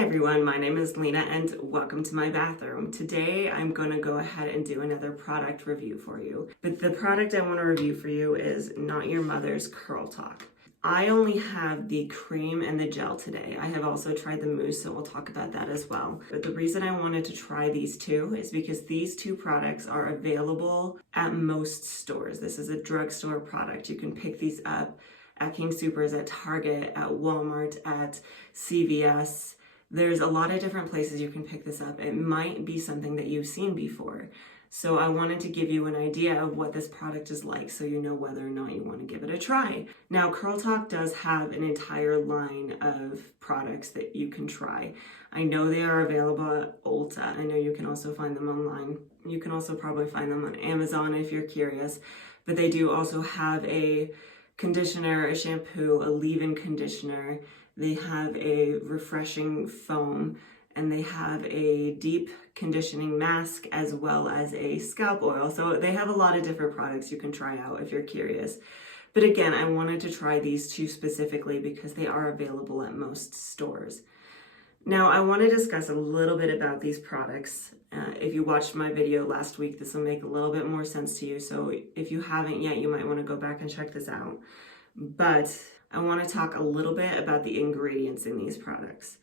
everyone, my name is Lena and welcome to my bathroom. Today I'm going to go ahead and do another product review for you. But the product I want to review for you is Not Your Mother's Curl Talk. I only have the cream and the gel today. I have also tried the mousse, so we'll talk about that as well. But the reason I wanted to try these two is because these two products are available at most stores. This is a drugstore product. You can pick these up at King Soopers, at Target, at Walmart, at CVS. There's a lot of different places you can pick this up. It might be something that you've seen before. So I wanted to give you an idea of what this product is like so you know whether or not you want to give it a try. Now, Curl Talk does have an entire line of products that you can try. I know they are available at Ulta. I know you can also find them online. You can also probably find them on Amazon if you're curious. But they do also have a conditioner, a shampoo, a leave-in conditioner. They have a refreshing foam, and they have a deep conditioning mask as well as a scalp oil. So they have a lot of different products you can try out if you're curious. But again, I wanted to try these two specifically because they are available at most stores. Now, I want to discuss a little bit about these products. If you watched my video last week, this will make a little bit more sense to you. So if you haven't yet, you might want to go back and check this out. But I want to talk a little bit about the ingredients in these products.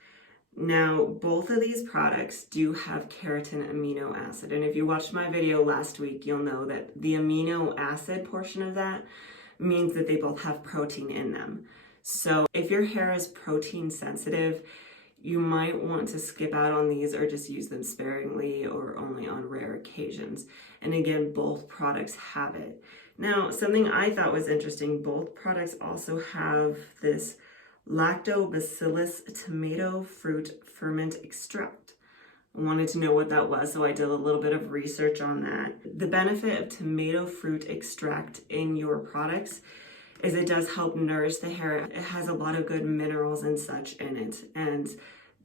Now, both of these products do have keratin amino acid. And if you watched my video last week, you'll know that the amino acid portion of that means that they both have protein in them. So if your hair is protein sensitive, you might want to skip out on these or just use them sparingly or only on rare occasions. And again, both products have it. Now, something I thought was interesting, both products also have this lactobacillus tomato fruit ferment extract. I wanted to know what that was, so I did a little bit of research on that. The benefit of tomato fruit extract in your products is it does help nourish the hair. It has a lot of good minerals and such in it, and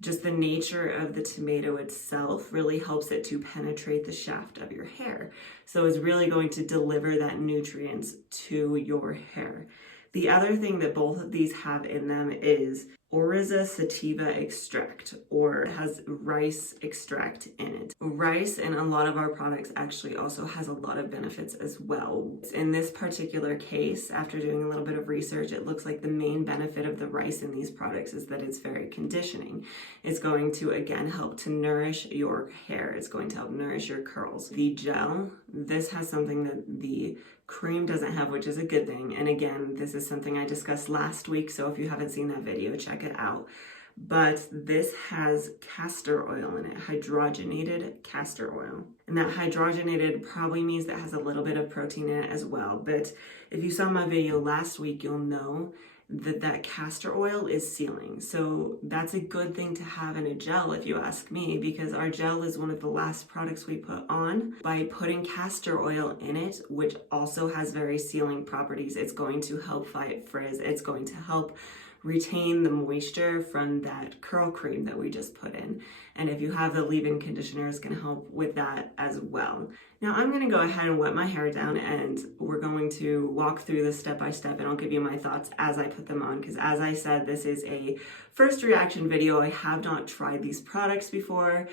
just the nature of the tomato itself really helps it to penetrate the shaft of your hair. So it's really going to deliver that nutrients to your hair. The other thing that both of these have in them is Oryza sativa extract, or it has rice extract in it. Rice in a lot of our products actually also has a lot of benefits as well. In this particular case, after doing a little bit of research, it looks like the main benefit of the rice in these products is that it's very conditioning. It's going to, again, help to nourish your hair. It's going to help nourish your curls. The gel, this has something that the cream doesn't have, which is a good thing. And again, this is something I discussed last week, so if you haven't seen that video, check it out. But this has castor oil in it, hydrogenated castor oil. And that hydrogenated probably means that it has a little bit of protein in it as well. But if you saw my video last week, you'll know that castor oil is sealing. So that's a good thing to have in a gel, if you ask me, because our gel is one of the last products we put on. By putting castor oil in it, which also has very sealing properties, it's going to help fight frizz. It's going to help retain the moisture from that curl cream that we just put in. And if you have the leave-in conditioner, it's going to help with that as well. Now I'm going to go ahead and wet my hair down, and we're going to walk through this step by step, and I'll give you my thoughts as I put them on, because as I said, this is a first reaction video. I have not tried these products before.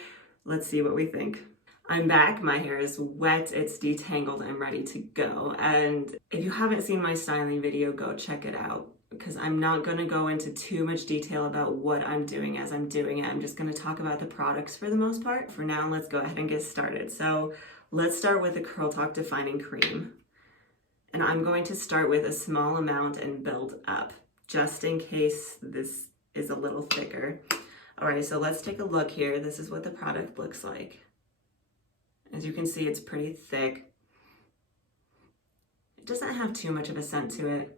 Let's see what we think. I'm back, my hair is wet, it's detangled, I'm ready to go. And if you haven't seen my styling video, go check it out, because I'm not going to go into too much detail about what I'm doing as I'm doing it. I'm just going to talk about the products for the most part. For now, let's go ahead and get started. So let's start with the Curl Talk Defining Cream. And I'm going to start with a small amount and build up, just in case this is a little thicker. All right, so let's take a look here. This is what the product looks like. As you can see, it's pretty thick. It doesn't have too much of a scent to it.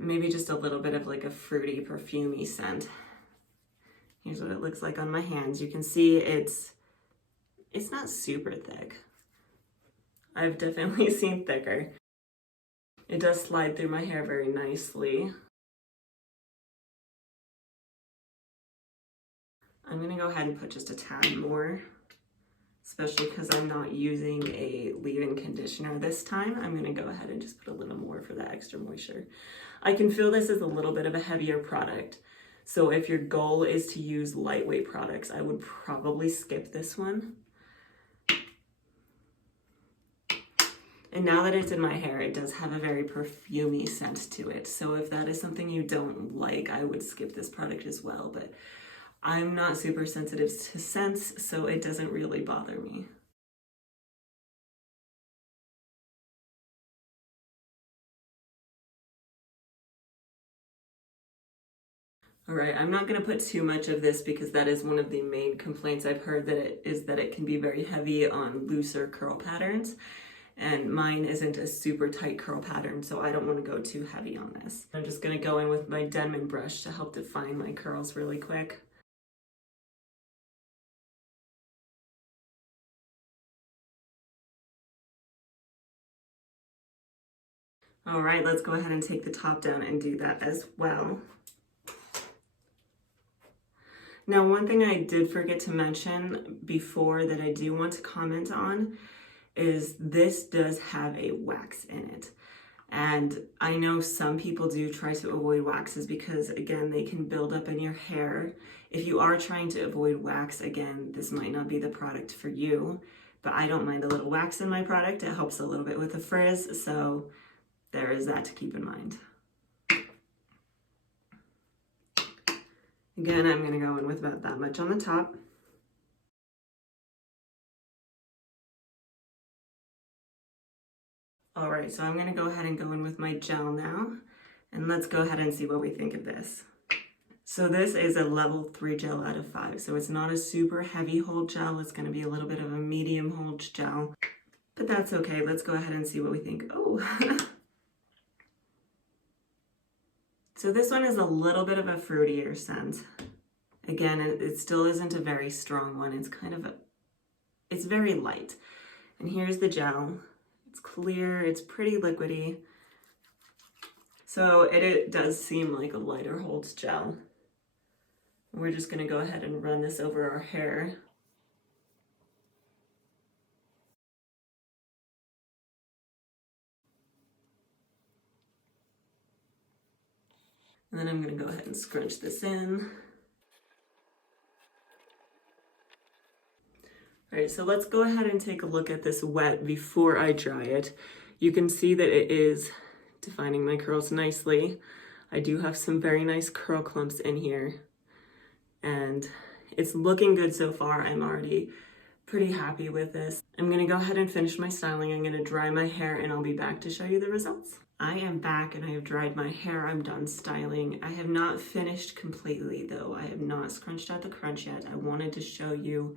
Maybe just a little bit of like a fruity, perfumey scent. Here's what it looks like on my hands. You can see it's not super thick. I've definitely seen thicker. It does slide through my hair very nicely. I'm gonna go ahead and put just a tad more, especially because I'm not using a leave-in conditioner this time. I'm gonna go ahead and just put a little more for that extra moisture. I can feel this is a little bit of a heavier product, So if your goal is to use lightweight products, I would probably skip this one. And now that it's in my hair, it does have a very perfumey scent to it. So if that is something you don't like, I would skip this product as well. But I'm not super sensitive to scents, so it doesn't really bother me. All right, I'm not going to put too much of this because that is one of the main complaints I've heard that it can be very heavy on looser curl patterns. And mine isn't a super tight curl pattern, so I don't want to go too heavy on this. I'm just going to go in with my Denman brush to help define my curls really quick. All right, let's go ahead and take the top down and do that as well. Now, one thing I did forget to mention before that I do want to comment on is this does have a wax in it. And I know some people do try to avoid waxes because, again, they can build up in your hair. If you are trying to avoid wax, again, this might not be the product for you, but I don't mind a little wax in my product. It helps a little bit with the frizz, so there is that to keep in mind. Again, I'm going to go in with about that much on the top. All right, so I'm going to go ahead and go in with my gel now, and let's go ahead and see what we think of this. So this is a level 3 gel out of 5, so it's not a super heavy hold gel. It's going to be a little bit of a medium hold gel, but that's okay. Let's go ahead and see what we think. Oh, so this one is a little bit of a fruitier scent. Again, it still isn't a very strong one. It's very light. And here's the gel. It's clear, it's pretty liquidy. So it does seem like a lighter holds gel. We're just gonna go ahead and run this over our hair. And then I'm gonna go ahead and scrunch this in. All right, so let's go ahead and take a look at this wet before I dry it. You can see that it is defining my curls nicely. I do have some very nice curl clumps in here, and it's looking good so far. I'm already pretty happy with this. I'm gonna go ahead and finish my styling. I'm gonna dry my hair and I'll be back to show you the results. I am back and I have dried my hair. I'm done styling. I have not finished completely though. I have not scrunched out the crunch yet. I wanted to show you.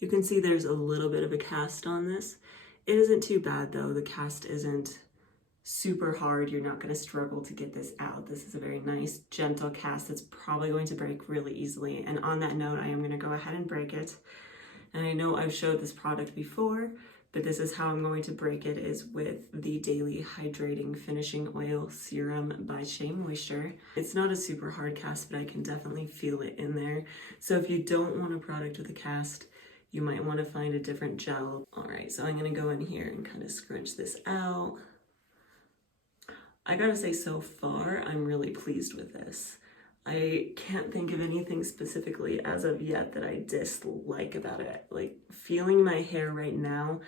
You can see there's a little bit of a cast on this. It isn't too bad though. The cast isn't super hard. You're not gonna struggle to get this out. This is a very nice, gentle cast that's probably going to break really easily. And on that note, I am gonna go ahead and break it. And I know I've showed this product before, but this is how I'm going to break it, is with the Daily Hydrating Finishing Oil Serum by Shea Moisture. It's not a super hard cast, but I can definitely feel it in there. So if you don't want a product with a cast, you might want to find a different gel. All right, so I'm gonna go in here and kind of scrunch this out. I gotta say, so far, I'm really pleased with this. I can't think of anything specifically as of yet that I dislike about it. Like, feeling my hair right now,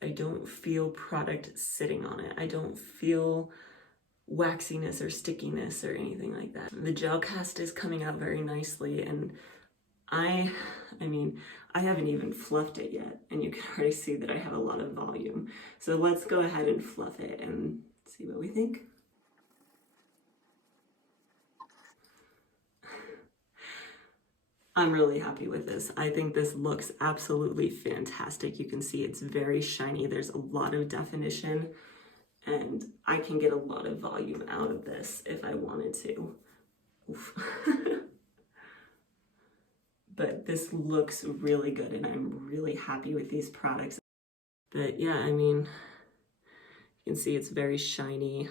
I don't feel product sitting on it. I don't feel waxiness or stickiness or anything like that. The gel cast is coming out very nicely, and I mean, I haven't even fluffed it yet, and you can already see that I have a lot of volume. So let's go ahead and fluff it and see what we think. I'm really happy with this. I think this looks absolutely fantastic. You can see it's very shiny. There's a lot of definition, and I can get a lot of volume out of this if I wanted to. Oof. But this looks really good, and I'm really happy with these products. But yeah, I mean, you can see it's very shiny.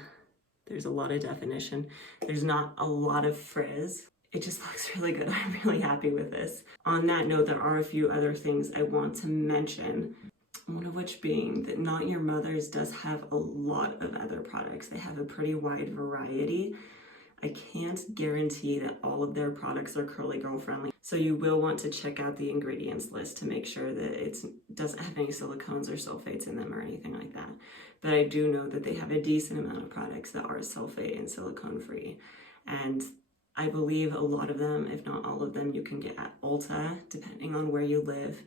There's a lot of definition. There's not a lot of frizz. It just looks really good. I'm really happy with this. On that note, there are a few other things I want to mention. One of which being that Not Your Mother's does have a lot of other products. They have a pretty wide variety. I can't guarantee that all of their products are curly girl friendly. So you will want to check out the ingredients list to make sure that it doesn't have any silicones or sulfates in them or anything like that. But I do know that they have a decent amount of products that are sulfate and silicone free. And I believe a lot of them, if not all of them, you can get at Ulta, depending on where you live.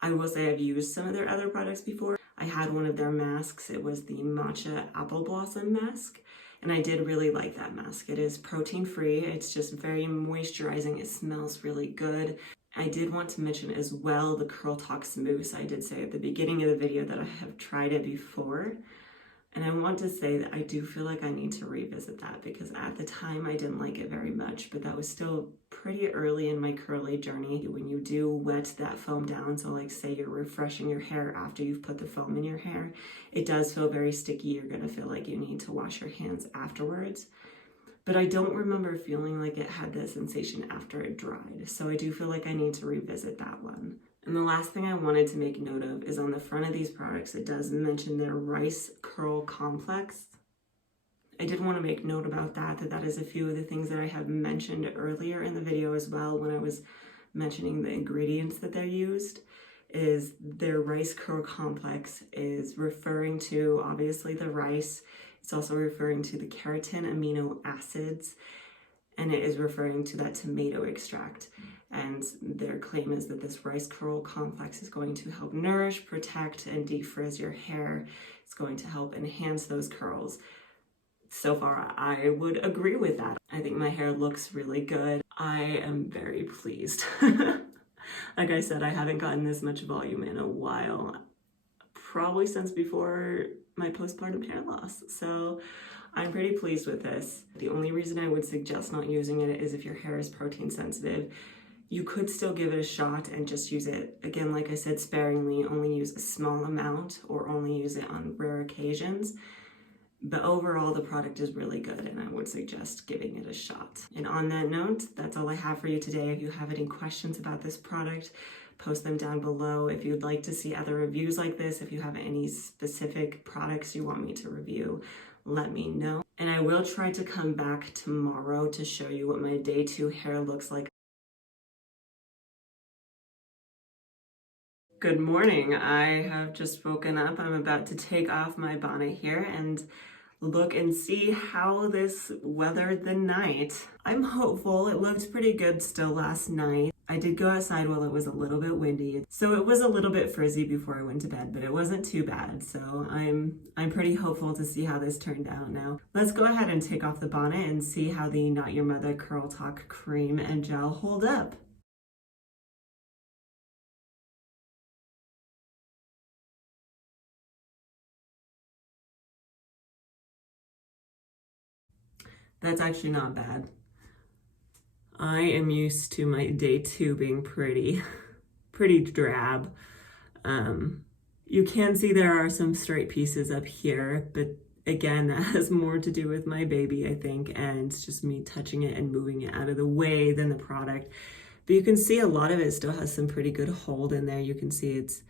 I will say I've used some of their other products before. I had one of their masks. It was the Matcha Apple Blossom mask. And I did really like that mask. It is protein free. It's just very moisturizing. It smells really good. I did want to mention as well the Curl Talk mousse. I did say at the beginning of the video that I have tried it before. And I want to say that I do feel like I need to revisit that because at the time I didn't like it very much, but that was still pretty early in my curly journey. When you do wet that foam down, so like say you're refreshing your hair after you've put the foam in your hair, it does feel very sticky. You're gonna feel like you need to wash your hands afterwards. But I don't remember feeling like it had that sensation after it dried. So I do feel like I need to revisit that one. And the last thing I wanted to make note of is on the front of these products, it does mention their rice curl complex. I did want to make note about that is a few of the things that I have mentioned earlier in the video as well when I was mentioning the ingredients that they're used. Is their rice curl complex is referring to obviously the rice. It's also referring to the keratin amino acids, and it is referring to that tomato extract. And their claim is that this rice curl complex is going to help nourish, protect, and defrizz your hair. It's going to help enhance those curls. So far, I would agree with that. I think my hair looks really good. I am very pleased. Like I said, I haven't gotten this much volume in a while, probably since before my postpartum hair loss. So I'm pretty pleased with this. The only reason I would suggest not using it is if your hair is protein sensitive. You could still give it a shot and just use it, again, like I said, sparingly, only use a small amount or only use it on rare occasions. But overall, the product is really good and I would suggest giving it a shot. And on that note, that's all I have for you today. If you have any questions about this product, post them down below. If you'd like to see other reviews like this, if you have any specific products you want me to review, let me know. And I will try to come back tomorrow to show you what my day 2 hair looks like. Good morning. I have just woken up. I'm about to take off my bonnet here and look and see how this weathered the night. I'm hopeful. It looked pretty good still last night. I did go outside while it was a little bit windy, so it was a little bit frizzy before I went to bed, but it wasn't too bad. So I'm pretty hopeful to see how this turned out now. Let's go ahead and take off the bonnet and see how the Not Your Mother Curl Talk cream and gel hold up. That's actually not bad. I am used to my day 2 being pretty drab. You can see there are some straight pieces up here, but again, that has more to do with my baby, I think, and it's just me touching it and moving it out of the way than the product. But you can see a lot of it still has some pretty good hold in there. You can see it's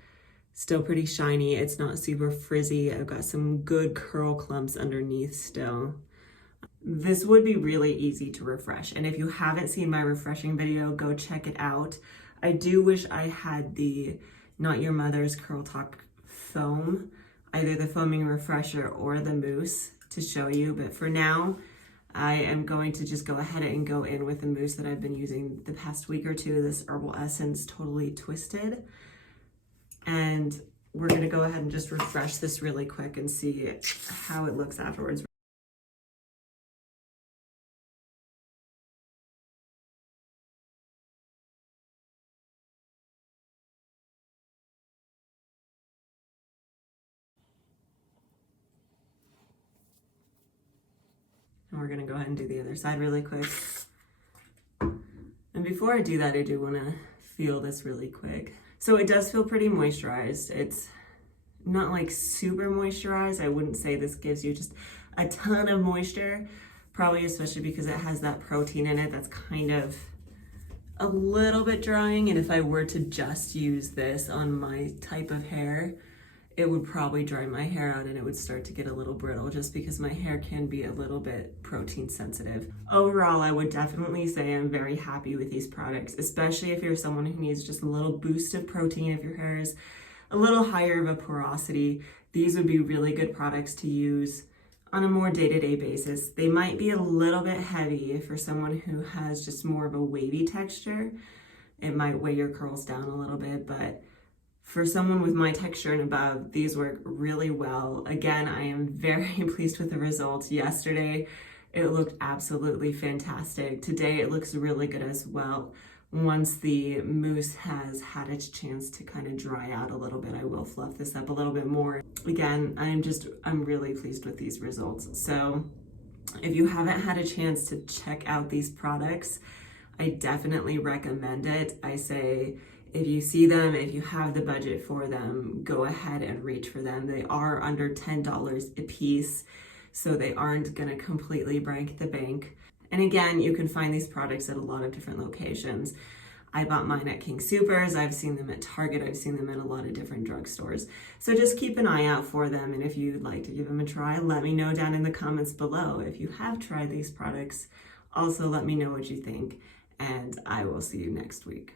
still pretty shiny. It's not super frizzy. I've got some good curl clumps underneath still. This would be really easy to refresh, and if you haven't seen my refreshing video, go check it out. I do wish I had the Not Your Mother's Curl Talk foam, either the foaming refresher or the mousse to show you, but for now I am going to just go ahead and go in with the mousse that I've been using the past week or two, this Herbal Essence Totally Twisted, and we're going to go ahead and just refresh this really quick and see how it looks afterwards. And we're gonna go ahead and do the other side really quick. And before I do that, I do wanna feel this really quick. So it does feel pretty moisturized. It's not like super moisturized. I wouldn't say this gives you just a ton of moisture, probably especially because it has that protein in it that's kind of a little bit drying. And if I were to just use this on my type of hair, it would probably dry my hair out and it would start to get a little brittle just because my hair can be a little bit protein sensitive. Overall, I would definitely say I'm very happy with these products, especially if you're someone who needs just a little boost of protein. If your hair is a little higher of a porosity, these would be really good products to use on a more day-to-day basis. They might be a little bit heavy for someone who has just more of a wavy texture. It might weigh your curls down a little bit, but for someone with my texture and above, these work really well. Again, I am very pleased with the results. Yesterday, it looked absolutely fantastic. Today, it looks really good as well. Once the mousse has had its chance to kind of dry out a little bit, I will fluff this up a little bit more. Again, I'm really pleased with these results. So if you haven't had a chance to check out these products, I definitely recommend it. I say, if you see them, if you have the budget for them, go ahead and reach for them. They are under $10 a piece, so they aren't gonna completely break the bank. And again, you can find these products at a lot of different locations. I bought mine at King Soopers. I've seen them at Target. I've seen them at a lot of different drugstores. So just keep an eye out for them. And if you'd like to give them a try, let me know down in the comments below. If you have tried these products, also let me know what you think. And I will see you next week.